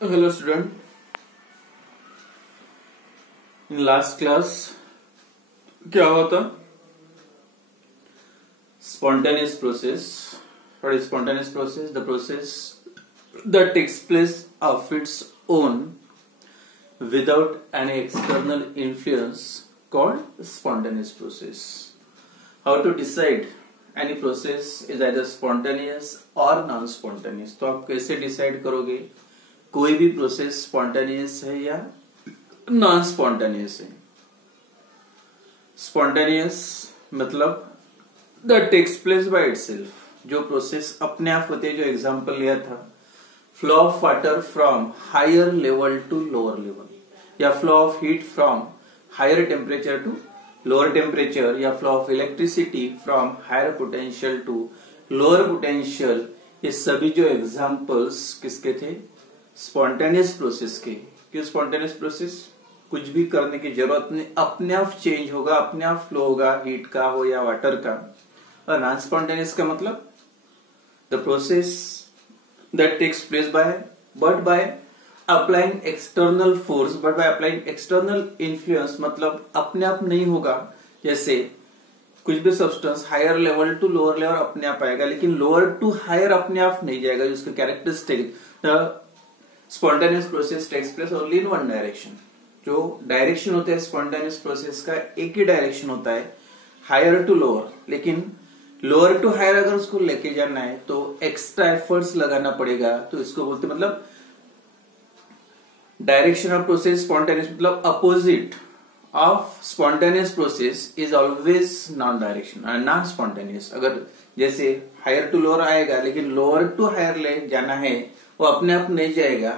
Hello student. In last class क्या हुआ था? Spontaneous process. What is spontaneous process? The process that takes place of its own without any external influence called spontaneous process. How to decide any process is either spontaneous or non-spontaneous? तो आप कैसे decide करोगे कोई भी process spontaneous है या non spontaneous है? Spontaneous मतलब that takes place by itself, जो प्रोसेस अपने आप होते हैं। जो एग्जांपल लिया था, flow of water from higher level to lower level, या flow of heat from higher temperature to lower temperature, या flow of electricity from higher potential to lower potential. ये सभी जो एग्जांपल्स किसके थे? स्पॉन्टेनियस प्रोसेस के। क्यों स्पॉन्टेनियस प्रोसेस? कुछ भी करने की जरूरत नहीं, अपने आप चेंज होगा, अपने आप फ्लो होगा, हीट का हो या वाटर का। और नॉन स्पॉन्टेनियस का मतलब the process that takes place by applying external force, but by applying external influence, मतलब अपने आप नहीं होगा। जैसे कुछ भी substance higher level to lower level अपने आप आएगा, लेकिन लोअर टू हायर अपने आप नहीं जाएगा। उसका characteristic spontaneous process takes place only in one direction. जो डायरेक्शन होता है स्पॉन्टेनियस प्रोसेस का, एक ही डायरेक्शन होता है, हायर टू लोअर। लेकिन लोअर टू हायर अगर उसको लेके जाना है तो एक्स्ट्रा एफर्ट्स लगाना पड़ेगा। तो इसको बोलते मतलब डायरेक्शन ऑफ प्रोसेस स्पॉन्टेनियस, मतलब opposite of spontaneous process is always non direction non spontaneous. अगर जैसे हायर टू लोअर आएगा, लेकिन लोअर टू हायर ले जाना है, वो अपने आप नहीं जाएगा,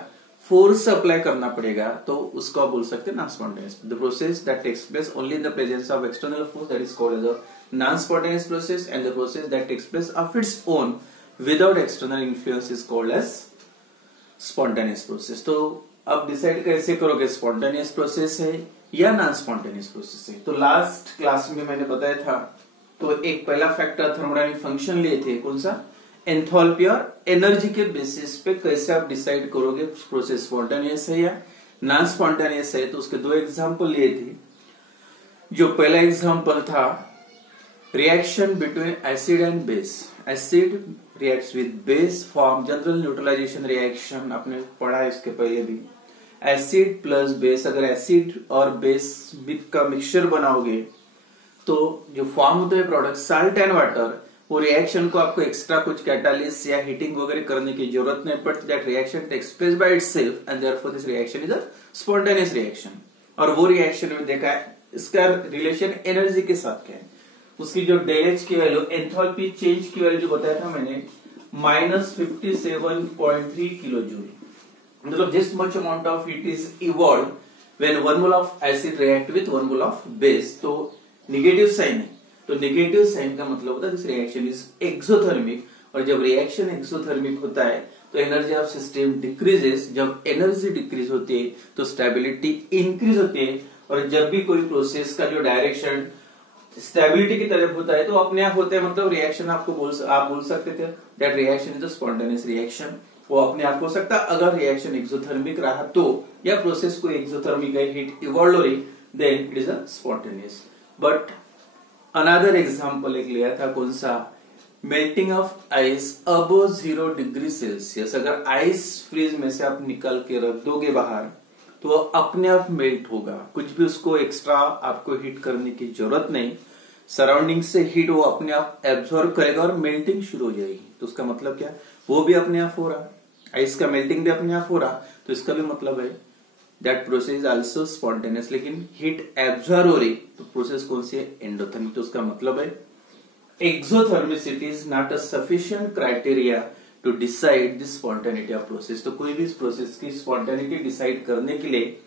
फोर्स अप्लाई करना पड़ेगा, तो उसको आप बोल सकते हैं non spontaneous. The process that takes place only in the presence of external force, that is called as a non spontaneous process, and the process that takes place of its own without external influence is called as spontaneous process. तो अब decide कैसे करोगे spontaneous process है या non spontaneous process है? तो last class में मैंने बताया था, तो एक पहला फैक्टर थर्मोडायनामिक फंक्शन लिए थे, कौन सा? एंथैल्पी और एनर्जी के बेसिस पे कैसे आप डिसाइड करोगे प्रोसेस स्पॉन्टेनियस है या नॉन स्पॉन्टेनियस है। तो उसके दो एग्जांपल लिए थे। जो पहला एग्जांपल था reaction between acid and base. Acid reacts with base form general neutralization reaction, आपने पढ़ा है इसके पहले भी। एसिड प्लस बेस, अगर एसिड और बेस का मिक्सचर बनाओगे तो जो फॉर्म होता है प्रोडक्ट साल्ट एंड वाटर, वो रिएक्शन को आपको एक्स्ट्रा कुछ कैटालिस्ट या हीटिंग वगैरह करने की जरूरत नहीं पड़ती। That reaction takes place by itself and therefore this reaction is a spontaneous reaction. और वो रिएक्शन में देखा है इसका रिलेशन एनर्जी के साथ क्या है। उसकी जो डेल की वैल्यू, एंथैल्पी चेंज की वैल्यू जो बताया था मैंने, -57.3 किलो जूल, मतलब this much amount of heat is evolve when 1 mole of acid react with 1 mole of base. तो निगेटिव साइन है, तो नेगेटिव साइन का मतलब होता है दिस रिएक्शन इज एक्सोथर्मिक। और जब रिएक्शन एक्सोथर्मिक होता है तो एनर्जी ऑफ सिस्टम डिक्रीजेस। जब एनर्जी डिक्रीज होती है तो स्टेबिलिटी इंक्रीज होती है। और जब भी कोई प्रोसेस का जो डायरेक्शन स्टेबिलिटी की तरफ होता है तो अपने आप होता है, मतलब रिएक्शन आप बोल सकते थे that reaction is a spontaneous reaction. वो अपने आप हो सकता है। अगर रिएक्शन एक्सोथर्मिक रहा तो, या प्रोसेस को एक्सोथर्मिक हीट इवॉल्व हो रही, then it is a spontaneous. But another example एक लिया था, कौन सा? Melting of ice above 0 degree Celsius. अगर आइस फ्रीज में से आप निकाल के रख दोगे बाहर तो वो अपने आप मेल्ट होगा, कुछ भी उसको एक्स्ट्रा आपको हीट करने की जरूरत नहीं। सराउंडिंग से हीट वो अपने आप एब्जॉर्ब करेगा और मेल्टिंग शुरू हो जाएगी। तो उसका मतलब क्या? वो भी अपने आप हो रहा, आइस का मेल्टिंग भी अपने आप हो रहा। तो इसका भी मतलब है that process is also spontaneous. लेकिन हीट एब्जॉर्ब हो रही तो प्रोसेस कौन सी है? एंडोथर्मिक। तो उसका मतलब है exothermicity is not a sufficient criteria to decide the spontaneity of process. तो कोई भी प्रोसेस की स्पॉन्टेनिटी डिसाइड करने के लिए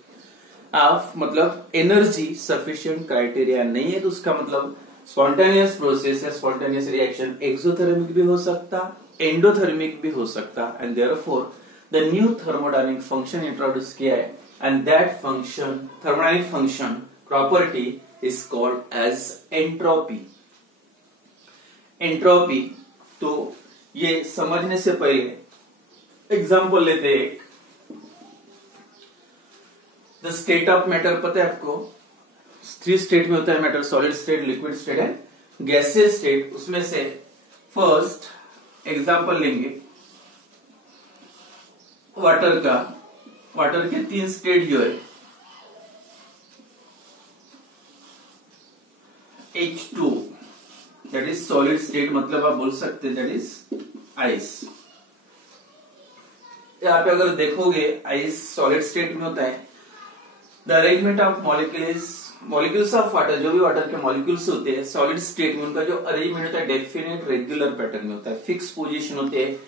आप मतलब एनर्जी सफिशिएंट क्राइटेरिया नहीं है। तो उसका मतलब स्पॉन्टेनियस प्रोसेस है, स्पॉन्टेनियस रिएक्शन एक्सोथर्मिक भी हो सकता, एंडोथर्मिक भी हो सकता। And therefore the new thermodynamic function introduce किया है, and that function, thermodynamic function property is called as entropy. Entropy, तो ये समझने से पहले एग्जांपल लेते हैं। द स्टेट ऑफ मैटर पता है आपको, 3 स्टेट में होता है matter, solid state, liquid state है गैसियस स्टेट। उसमें से फर्स्ट एग्जांपल लेंगे वाटर का। वाटर के 3 स्टेट जो है H2 that is solid state, मतलब आप बोल सकते हैं दैट इज आइस। यहाँ पे अगर देखोगे आइस सॉलिड स्टेट में होता है। The arrangement of molecules of water, जो भी वाटर के मॉलिक्यूल्स होते हैं सॉलिड स्टेट में, उनका जो अरेंजमेंट होता है डेफिनेट रेगुलर पैटर्न में होता है, फिक्स पोजीशन होते हैं,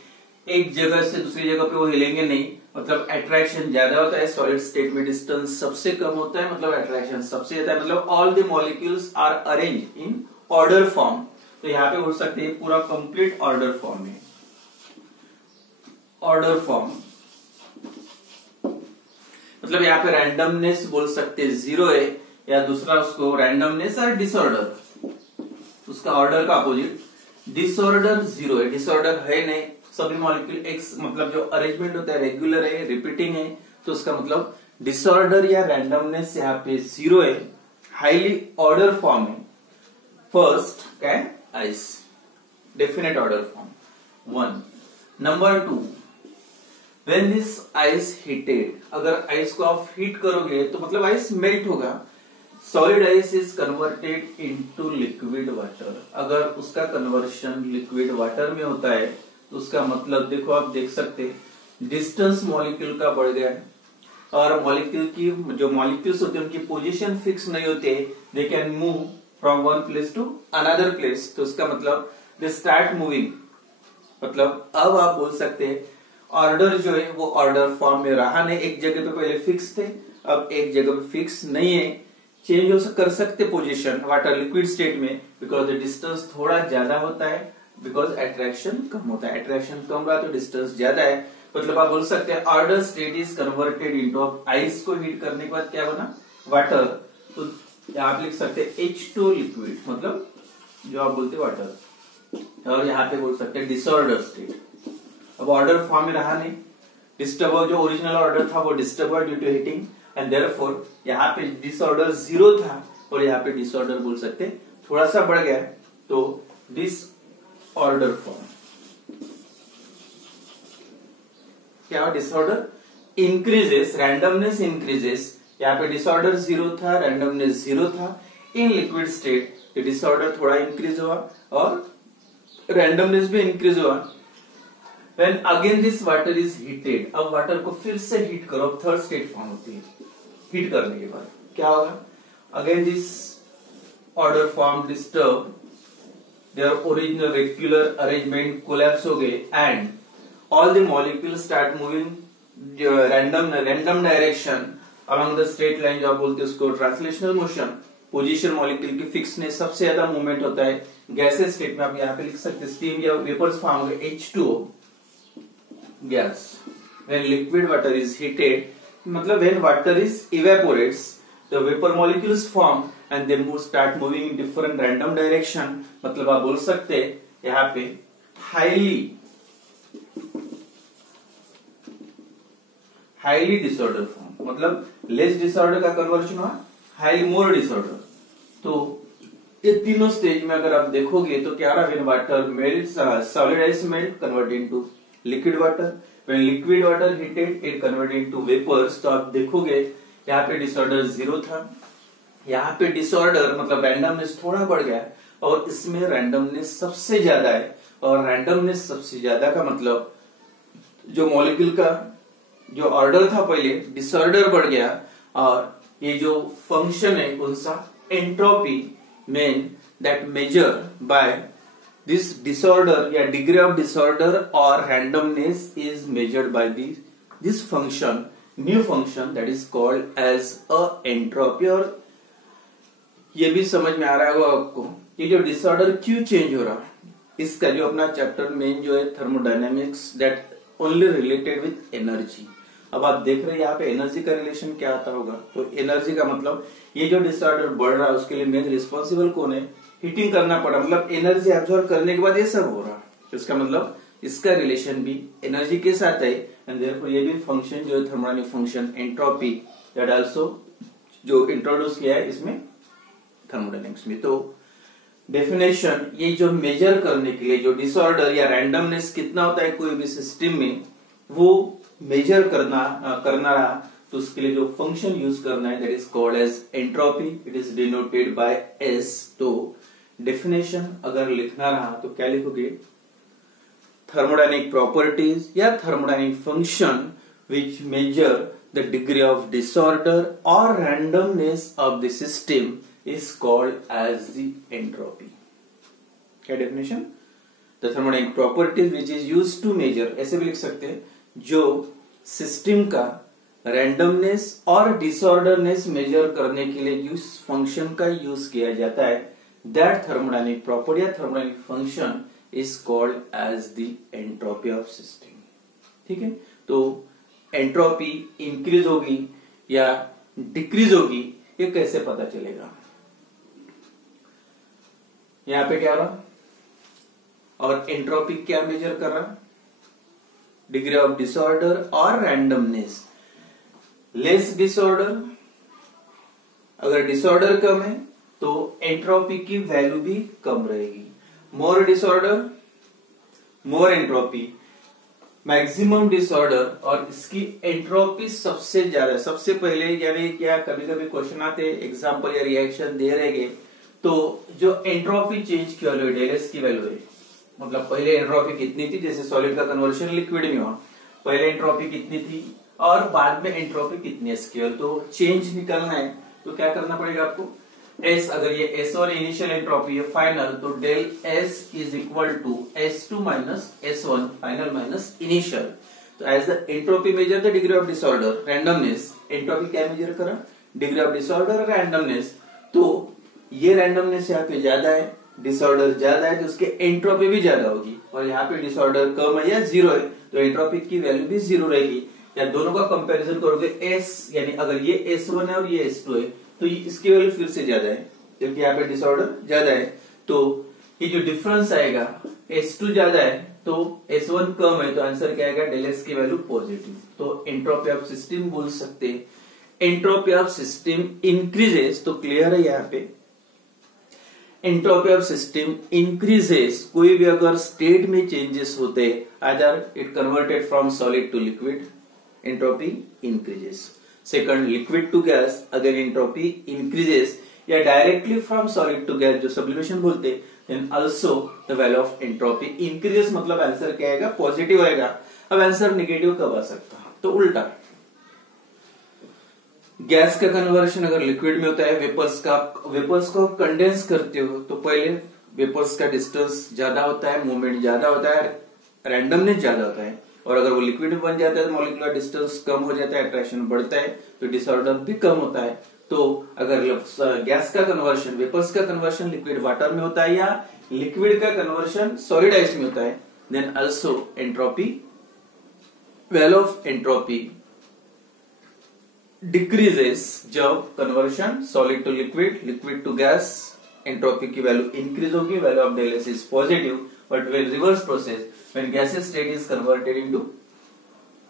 एक जगह से दूसरी जगह पे वो हिलेंगे नहीं, मतलब अट्रैक्शन ज्यादा होता है सॉलिड स्टेट में, डिस्टेंस सबसे कम होता है मतलब अट्रैक्शन सबसे ज्यादा है, मतलब all the molecules are arrange in order form. तो यहाँ पे बोल सकते हैं पूरा कंप्लीट ऑर्डर फॉर्म है, ऑर्डर फॉर्म मतलब यहाँ पे रैंडमनेस बोल सकते हैं 0 है, या दूसरा उसको रैंडमनेस और डिसऑर्डर, उसका ऑर्डर का अपोजिट डिसऑर्डर 0 है, डिसऑर्डर है नहीं, सभी मॉलिक्यूल एक्स मतलब जो अरेंजमेंट होता है रेगुलर है, रिपीटिंग है, तो उसका मतलब डिसऑर्डर या रैंडमनेस यहाँ पे 0 है, हाईली ऑर्डर फॉर्म है। फर्स्ट क्या है ice, definite order form 1। Number 2, when this ice heated, अगर आइस को आप हीट करोगे तो मतलब आइस मेल्ट होगा, solid ice is converted into liquid water. अगर उसका कन्वर्शन लिक्विड वाटर में होता है तो उसका मतलब देखो आप देख सकते डिस्टेंस मॉलिक्यूल का बढ़ गया है, और मॉलिक्यूल की जो मॉलिक्यूल्स होते हैं उनकी पोजीशन फिक्स नहीं होते, they can move from one place to another place, तो उसका मतलब दे स्टार्ट मूविंग, मतलब अब आप बोल सकते हैं ऑर्डर जो है वो ऑर्डर फॉर्म में रहा नहीं, एक जगह पे पहले फिक्स थे अब एक जगह पे फिक्स नहीं है, चेंज हो कर सकते पोजीशन वाटर लिक्विड स्टेट में, बिकॉज डिस्टेंस थोड़ा ज्यादा होता है, बिकॉज अट्रैक्शन कम होता है, अट्रैक्शन कम रहा तो डिस्टेंस ज्यादा है, मतलब आप बोल सकते हैं order state is converted into, ice को हीट करने के बाद क्या बना वाटर, तो आप लिख सकते हैं H2 लिक्विड, मतलब जो आप बोलते वाटर, और यहाँ पे बोल सकते हैं डिसऑर्डर स्टेट, अब ऑर्डर फॉर्म में रहा नहीं, डिस्टर्ब जो ओरिजिनल ऑर्डर था वो disturb due to heating, and therefore यहाँ पे डिसऑर्डर 0 था और यहाँ पे डिसऑर्डर बोल सकते हैं थोड़ा सा बढ़ गया, तो डिसऑर्डर फॉर्म क्या, डिसऑर्डर इंक्रीजेस, रैंडमनेस इंक्रीजेस, यहाँ पे डिसऑर्डर 0 था, रैंडमनेस 0 था, इन लिक्विड स्टेट डिसऑर्डर थोड़ा इंक्रीज हुआ और रैंडमनेस भी इंक्रीज हुआ। When again this water is heated, अब वाटर को फिर से हीट करो, थर्ड स्टेट फॉर्म होती है, हीट करने के बाद क्या होगा, again this order form disturb, their original regular arrangement collapse हो गए, and all the molecule start moving random direction along the straight line, जो आप बोलते हैं उसको ट्रांसलेशनल मोशन, पोजीशन मॉलिक्यूल की फिक्स ने सबसे ज्यादा मूवमेंट होता है गैसेस स्टेट में, आप यहाँ पे लिख सकते हैं स्टीम या वेपर्स फॉर्म हो गए H2O gas। when liquid water is heated, मतलब when water is evaporates, the vapor molecules form and they start moving in different random direction, मतलब आप बोल सकते हैं यहाँ पे हाईली डिसऑर्डर फॉर्म, मतलब लेस डिसऑर्डर का कन्वर्जन हुआ हाईली मोर डिसऑर्डर। तो ये तीनों स्टेज में अगर आप देखोगे तो क्या रहा, when water melts, solid ice melt convert into liquid water, when liquid water heated it convert into vapours, तो आप देखोगे यहाँ पे डिसऑर्डर 0 था, यहाँ पे डिसऑर्डर मतलब रैंडमनेस थोड़ा बढ़ गया, और इसमें रैंडमनेस सबसे ज्यादा है, और रैंडमनेस सबसे ज्यादा का मतलब जो मॉलिक्यूल का जो ऑर्डर था पहले डिसऑर्डर बढ़ गया, और ये जो फंक्शन है कौन सा entropy main that measure by this disorder या degree of disorder or randomness is measured by this function, new function that is called as a entropy। और ये भी समझ में आ रहा होगा आपको ये जो डिसऑर्डर क्यों चेंज हो रहा, इसका जो अपना चैप्टर मेन जो है thermodynamics that only related with energy. अब आप देख रहे हैं यहाँ पे एनर्जी का रिलेशन क्या आता होगा, तो एनर्जी का मतलब ये जो डिसऑर्डर बढ़ रहा है उसके लिए मेन रिस्पॉन्सिबल कौन है, हीटिंग करना पड़ा, मतलब एनर्जी एब्जॉर्ब करने के बाद ये सब हो रहा, इसका मतलब इसका रिलेशन भी एनर्जी के साथ है, एंड देयरफॉर ये भी फंक्शन जो है thermodynamic function entropy that also जो इंट्रोड्यूस किया है इसमें थर्मोडायनेमिक्स में। तो डेफिनेशन, ये जो मेजर करने के लिए जो डिसऑर्डर या रैंडमनेस कितना होता है कोई भी सिस्टम में, वो मेजर करना रहा, तो उसके लिए जो फंक्शन यूज करना है that is called as entropy. It is denoted by S. तो डेफिनेशन अगर लिखना रहा तो क्या लिखोगे? थर्मोडायनेमिक प्रॉपर्टीज या thermodynamic function which measure the degree of disorder और randomness of the system is called as the entropy. क्या definition? The thermodynamic properties which is used to measure, ऐसे भी लिख सकते हैं, जो सिस्टम का रैंडमनेस और डिसऑर्डरनेस मेजर करने के लिए उस फंक्शन का यूज किया जाता है, that thermodynamic property या thermodynamic function is called as the entropy of system. ठीक है? तो एंट्रोपी इंक्रीज होगी या डिक्रीज होगी, ये कैसे पता चलेगा? यहां पे क्या रहा, और एंट्रोपी क्या मेजर कर रहा? डिग्री ऑफ डिसऑर्डर और रैंडमनेस। लेस डिसऑर्डर, अगर डिसऑर्डर कम है तो एंट्रोपी की वैल्यू भी कम रहेगी। मोर डिसऑर्डर, मोर एंट्रोपी। मैक्सिमम डिसऑर्डर और इसकी एंट्रोपी सबसे ज्यादा, सबसे पहले, यानी क्या कभी कभी क्वेश्चन आते एग्जांपल या रिएक्शन दे रहेंगे, तो जो एंट्रोपी चेंज की वैल्यू डेल एस की वैल्यू है, मतलब पहले एंट्रोपी कितनी थी, जैसे सॉलिड का कन्वर्शन लिक्विड में हुआ, पहले एंट्रोपी कितनी थी और बाद में एंट्रोपी कितनी है स्केल, तो चेंज निकालना है तो क्या करना पड़ेगा आपको? एस, अगर ये एस और इनिशियल एंट्रोपी है फाइनल, तो del S is equal to S2 minus S1 final minus initial. तो as the entropy measure the degree of disorder, randomness, entropy क्या मेजर करा? Degree of disorder, randomness. तो ये रैंडमनेस यहाँ पे ज्यादा है, डिसऑर्डर ज्यादा है, तो उसके एंट्रोपी भी ज्यादा होगी, और यहाँ पे डिसऑर्डर कम है या जीरो है तो एंट्रोपी की वैल्यू भी जीरो रहेगी। या दोनों का कंपैरिजन करोगे, एस यानी अगर ये S1 है और ये S2 है तो इसकी वैल्यू फिर से ज्यादा है, क्योंकि यहाँ पे डिसऑर्डर ज्यादा है, तो ये जो डिफरेंस आएगा, S2 ज्यादा है तो S1 कम है, तो आंसर क्या आएगा? डेल एस की वैल्यू पॉजिटिव। तो एंट्रोपी ऑफ सिस्टम बोल सकते हैं। एंट्रोपी ऑफ सिस्टम इंक्रीजेस, तो क्लियर है यहाँ पे, एंट्रोपी ऑफ सिस्टम इंक्रीजेस, कोई भी अगर स्टेट में चेंजेस होते, either it converted from solid to liquid, entropy increases. Second, liquid to gas, अगर एंट्रोपी इंक्रीजेस, या directly from solid to gas जो सब्लिमेशन बोलते, then also the value of entropy increases, मतलब आंसर क्या आएगा? Positive आएगा। अब आंसर नेगेटिव कब आ सकता? तो उल्टा, गैस का कन्वर्शन अगर लिक्विड में होता है, वेपर्स को कंडेंस करते हो तो पहले वेपर्स का डिस्टेंस ज्यादा होता है, मूवमेंट ज्यादा होता है, रैंडमनेस ज्यादा होता है, और अगर वो लिक्विड में बन जाता है तो मॉलिक्यूलर डिस्टेंस कम हो जाता है, अट्रैक्शन बढ़ता है, तो डिसऑर्डर भी कम होता है। तो अगर गैस का कन्वर्शन, वेपर्स का कन्वर्शन लिक्विड वाटर में होता है या लिक्विड का कन्वर्शन सॉलिड आइस में होता है, then also entropy, value of entropy decreases जब conversion solid to liquid, liquid to gas, entropy की वैल्यू इंक्रीज होगी, value of del S is positive, but when reverse process, when gaseous state is converted into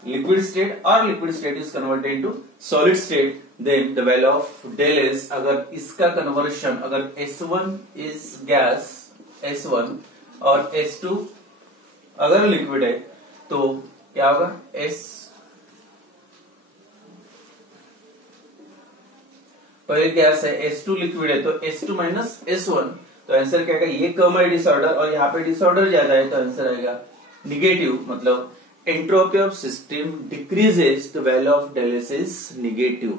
liquid state or liquid state is converted into solid state, then the value of del S, अगर इसका conversion, अगर S1 is gas, S1 और S2 अगर liquid है तो क्या होगा? S पहले गैस है, S2 लिक्विड है, तो S2 माइनस S1, तो आंसर क्या आएगा? ये कम है डिसऑर्डर और यहाँ पे डिसऑर्डर ज्यादा है, तो आंसर आएगा निगेटिव, मतलब entropy of system decreases, the value of del S is negative.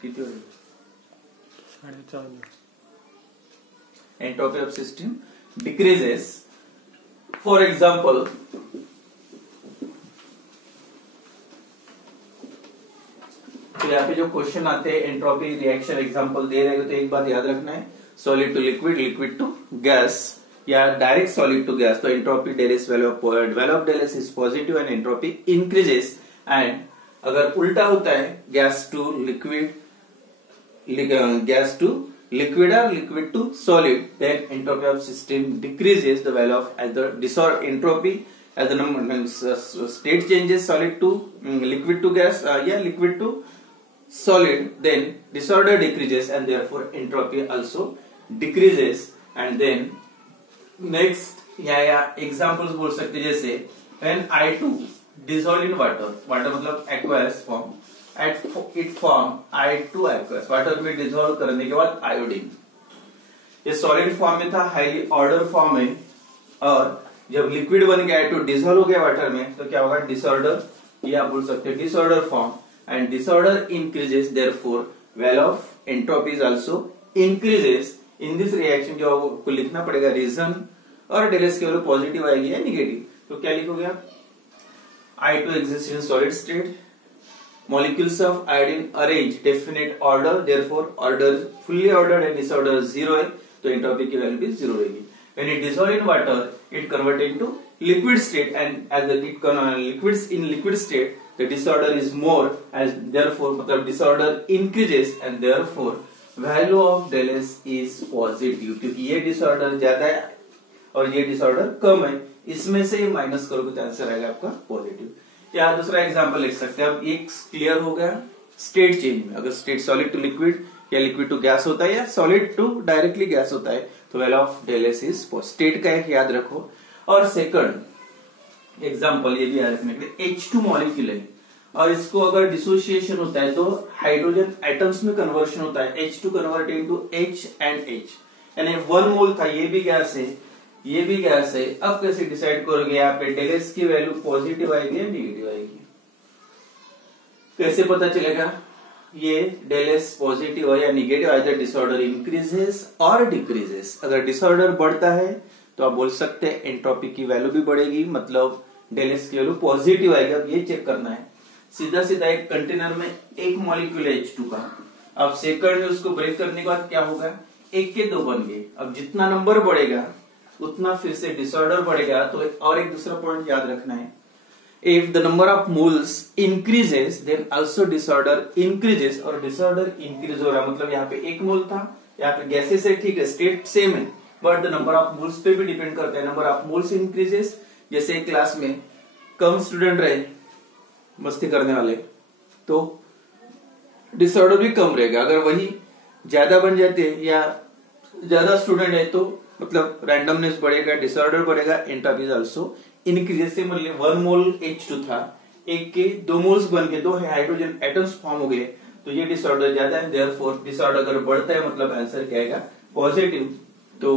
कितनी हो रही? 4.5. Entropy of system decreases. For example, तो यहाँ पे जो क्वेश्चन आते हैं एंट्रोपी रिएक्शन एग्जांपल दे रहे हो, तो एक बात याद रखना है, solid to liquid, liquid to gas, या डायरेक्ट सॉलिड टू गैस, तो entropy del S, value of del S is positive and entropy increases. And अगर उल्टा होता है, gas to liquid, gas to liquid और liquid to solid, then entropy of system decreases, the value of entropy as the number state changes solid to liquid to gas, liquid to solid, then disorder decreases and therefore entropy also decreases. And then next या examples बोल सकते जैसे when I2 dissolved in water, water मतलब aqueous form, it form I2 aqueous, water में dissolve करने के बाद iodine, ये सॉलिड फॉर्म में था, हाईली ऑर्डर फॉर्म में, और जब लिक्विड बन गया तो डिसॉल्व हो गया वाटर में, तो क्या होगा डिसऑर्डर, ये आप बोल सकते हैं disorder form, and disorder increases therefore value of entropy is also increases. In this reaction जो आपको लिखना पड़ेगा रीजन और डेलेस की वैल्यू पॉजिटिव आएगी या निगेटिव, तो क्या लिखोगे आप, I2 exists in solid state, molecules of iodine arrange definite order, therefore order fully ordered and disorder 0 है, तो एंट्रोपी की वैल्यू भी 0 रहेगी। When it dissolved in water, it converted into liquid state, and as the liquids in liquid state, the disorder is more, as therefore मतलब disorder increases and therefore value of del S is positive, क्योंकि ये disorder ज्यादा है और ये disorder कम है, इसमें से ये माइनस करोगे तो आंसर आएगा आपका पॉजिटिव। या दूसरा एग्जांपल लिख सकते हैं आप, एक क्लियर हो गया स्टेट चेंज में, अगर स्टेट सॉलिड टू लिक्विड या लिक्विड टू गैस होता है या सॉलिड टू डायरेक्टली गैस होता है, तो value of del S is state का एक याद रखो। और सेकंड एग्जांपल ये भी याद रखने के लिए, H2 मॉलिक्यूल है और इसको अगर डिसोसिएशन होता है तो हाइड्रोजन एटम्स में कन्वर्शन होता है, H2 convert into H and H, यानी 1 मोल था, ये भी गैस है ये भी गैस है। अब कैसे डिसाइड करोगे, यहाँ पे डेल एस की वैल्यू पॉजिटिव आएगी या निगेटिव आएगी, कैसे पता चलेगा ये डेल एस पॉजिटिव है या निगेटिव, आइदर डिसऑर्डर इंक्रीजेस और डिक्रीजेस। अगर डिसऑर्डर बढ़ता है तो आप बोल सकते हैं एंट्रोपी की वैल्यू भी बढ़ेगी, मतलब डेल एस की वैल्यू पॉजिटिव आएगी। अब ये चेक करना है, सीधा सीधा एक कंटेनर में एक मॉलिक्यूल है H2 का, अब सेकंड में उसको ब्रेक करने के बाद क्या होगा, 1 के 2 बन गए। अब जितना नंबर बढ़ेगा उतना फिर से डिसऑर्डर बढ़ेगा। तो एक दूसरा पॉइंट याद रखना है, if the number of moles increases then also disorder increases, और डिसऑर्डर इंक्रीज हो रहा है मतलब यहाँ पे 1 मोल था, यहाँ पे गैसेस है, ठीक है स्टेट सेम है, but the number of moles पे भी डिपेंड करता है। नंबर ऑफ मोल्स इंक्रीजेस, जैसे क्लास में कम स्टूडेंट रहे मस्ती करने वाले तो डिसऑर्डर भी कम रहेगा, अगर वही ज्यादा बन जाते या ज्यादा स्टूडेंट है तो मतलब रैंडमनेस बढ़ेगा, डिसऑर्डर बढ़ेगा, एंट्रोपी इज आल्सो इंक्रीज। से मतलब 1 मोल H2 था, 1 के 2 मोल्स बन के 2 हाइड्रोजन एटम्स फॉर्म हो गए, तो ये डिसऑर्डर ज्यादा है, देयरफॉर डिसऑर्डर अगर बढ़ता है मतलब आंसर क्या आएगा पॉजिटिव। तो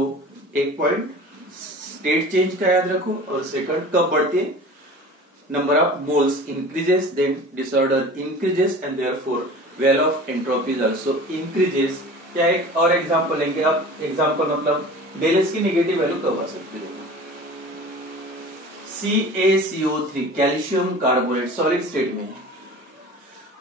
एक पॉइंट स्टेट चेंज का याद रखो, और सेकंड कब बढ़ती है, number of moles increases then disorder increases and therefore value of entropy is also increases. क्या एक और एग्जांपल लेंगे, अब एग्जांपल मतलब डेल एस की निगेटिव वैल्यू कब आ सकती है, CaCO3 calcium carbonate solid state में,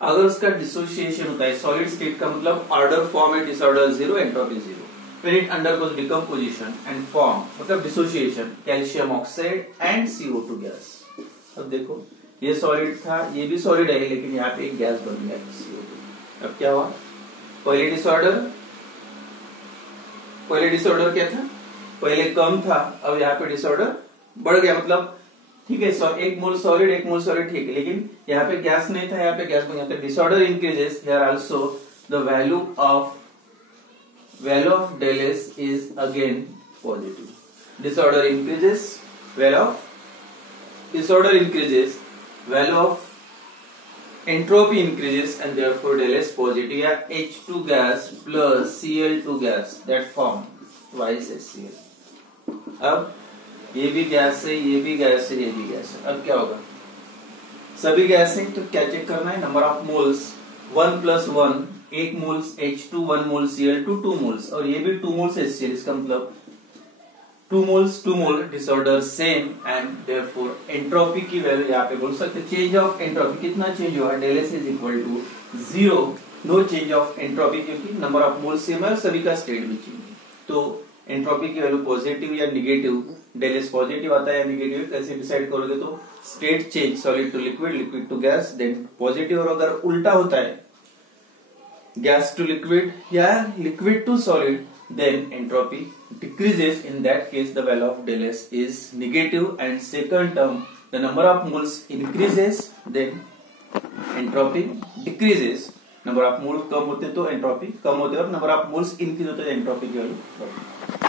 अगर उसका डिसोसिएशन होता है सॉलिड स्टेट का मतलब ऑर्डर फॉर्म है, disorder 0, entropy 0, when it undergoes decomposition and form मतलब dissociation calcium oxide and CO2 gas. अब देखो ये सॉलिड था, ये भी सॉलिड है, लेकिन यहाँ पे एक गैस बन गया CO2। अब क्या हुआ, पहले डिसऑर्डर क्या था, पहले कम था, अब यहाँ पे डिसऑर्डर बढ़ गया, मतलब ठीक है 1 मोल सॉलिड ठीक है, लेकिन यहाँ पे गैस नहीं था, यहाँ पे गैस बन गया, तो disorder increases, here also the value of del S is again positive. Disorder increases, value of entropy increases, and therefore del S positive. या H2 gas plus Cl2 gas that form twice HCl। अब ये भी gas है, ये भी gas है, ये भी गैस है, अब क्या होगा, सभी गैस है, तो क्या चेक करना है, number of moles 1 + 1, 1 moles H2, 1 mole Cl2, 2 moles, और ये भी 2 मोल्स HCl, इसका मतलब 2 mole disorder same, and therefore entropy की वैल्यू यहाँ पे बोल सकते चेंज ऑफ एंट्रोपी कितना चेंज हुआ, del S is equal to 0, no change of entropy, क्योंकि नंबर ऑफ मोल सेम है और सभी का स्टेट भी चेंज है। तो एंट्रोपी की वैल्यू पॉजिटिव या निगेटिव, del S पॉजिटिव आता है या निगेटिव, कैसे डिसाइड करोगे, तो state change solid to liquid, liquid to gas, then positive, और अगर उल्टा होता है गैस टू लिक्विड या liquid to solid, then entropy decreases. In that case the value of del S is negative. And second term, the number of moles increases, then entropy decreases. Number of moles कम होते तो entropy कम होते और number of moles increase होते तो entropy की value बढ़ती है.